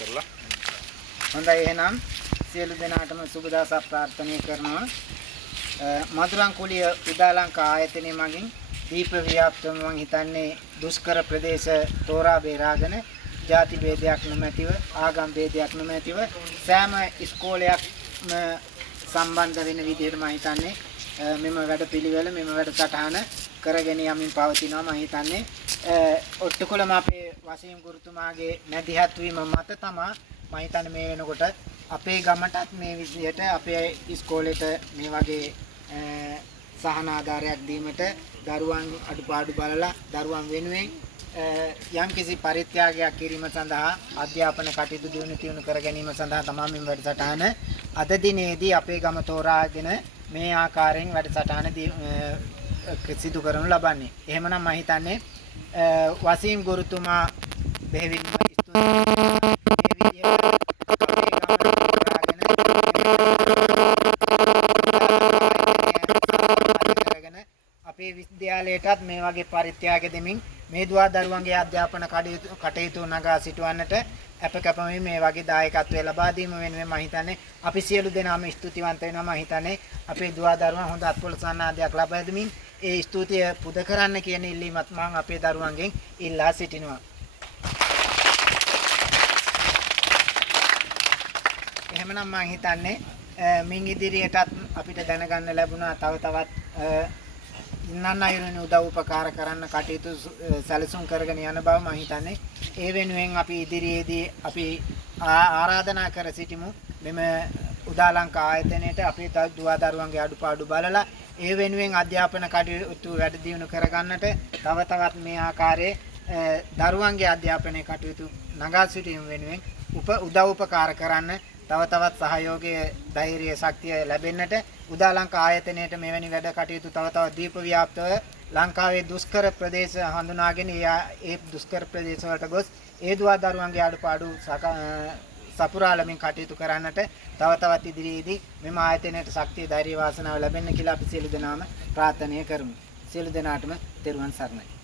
කරලා. හොඳයි එහෙනම් සියලු දෙනාටම සුබ දවසක් ප්‍රාර්ථනා කරනවා. මధుරං කුලිය උදාලංකා ආයතනයේ මගින් දීප ව්‍යාප්තව මම හිතන්නේ දුෂ්කර ප්‍රදේශ තෝරා බේරාගෙන ಜಾති ભેදයක් නොමැතිව ආගම් ભેදයක් නොමැතිව සෑම ඉස්කෝලයක්ම සම්බන්ධ වෙන විදිහට මම හිතන්නේ මෙම වැඩපිළිවෙල මෙම වැඩසටහන කරගෙන යමින් පවතිනවා. මම හිතන්නේ ඔට්ටුකුලම අපේ වසීම් ගුරුතුමාගේ මැදිහත් වීම මත තමයි මම හිතන්නේ මේ වෙනකොට අපේ ගමටත් මේ විදිහට අපේ ඉස්කෝලේට මේ වගේ සහන ආධාරයක් දීමට දරුවන් අඩුපාඩු බලලා දරුවන් වෙනුවෙන් යම්කිසි පරිත්‍යාගයක් කිරීම සඳහා අධ්‍යාපන කටයුතු දියුණු කර ගැනීම සඳහා තමයි මේ වැඩසටහන අද දිනේදී අපේ ගම තෝරාගෙන මේ ආකාරයෙන් වැඩසටහන සිදු කරනු ලබන්නේ. එහෙමනම් මම හිතන්නේ වසීම් ගුරුතුමා බෙහෙවින්ම අපේ විද්‍යාලයටත් මේ වගේ පරිත්‍යාග දෙමින් මේ දුවා දරුවන්ගේ අධ්‍යාපන කටයුතු නගා සිටවන්නට අපකපමේ මේ වගේ දායකත්වය ලබා දීම වෙනුවෙන් මම හිතන්නේ අපි සියලු දෙනාම ස්තුතිවන්ත වෙනවා. මම හිතන්නේ අපේ දුවා දරුවන් හොඳ අත්පොළ සන්නාදයක් ලබා දෙමින් ඒ ස්තුතිය පුද කරන්න කියන ඉල්ලීමත් මම අපේ දරුවන්ගෙන් ඉල්ලා සිටිනවා. එහෙමනම් මම හිතන්නේ මින් ඉදිරියටත් අපිට දැනගන්න ලැබුණා තව තවත් ඉන්නන් අයුරින් උදව් උපකාර කරන්න කටයුතු සැලසුම් කරගෙන යන බව මම හිතන්නේ ඒ වෙනුවෙන් අපි ඉදිරියේදී අපි ආරාධනා කර සිටිමු මෙම උදාලංකා ආයතනයේට අපේ දුවා දරුවන්ගේ අඩුපාඩු බලලා ඒ වෙනුවෙන් අධ්‍යාපන කටයුතු වැඩි දියුණු කරගන්නට තව තවත් මේ ආකාරයේ දරුවන්ගේ අධ්‍යාපනයේ කටයුතු නගා සිටීම වෙනුවෙන් උදව් උපකාර කරන්න තව තවත් සහයෝගයේ ධෛර්යය ශක්තිය ලැබෙන්නට උදාලංකා ආයතනයේට මෙවැනි වැඩ කටයුතු තව තවත් දීප ව්‍යාප්තව ලංකාවේ දුෂ්කර ප්‍රදේශ හඳුනාගෙන ඒ දුෂ්කර ප්‍රදේශ වලට ගොස් ඒ දුවා දරුවන්ගේ අඩුපාඩු සපුරාලමින් කටයුතු කරන්නට තව තවත් ඉදිරියේදී මෙම ආයතනයට ශක්තිය ධෛර්ය වාසනාව ලැබෙන්න කියලා අපි සියලු දෙනාම ප්‍රාර්ථනා කරමු. සියලු දෙනාටම තෙරුවන් සරණයි.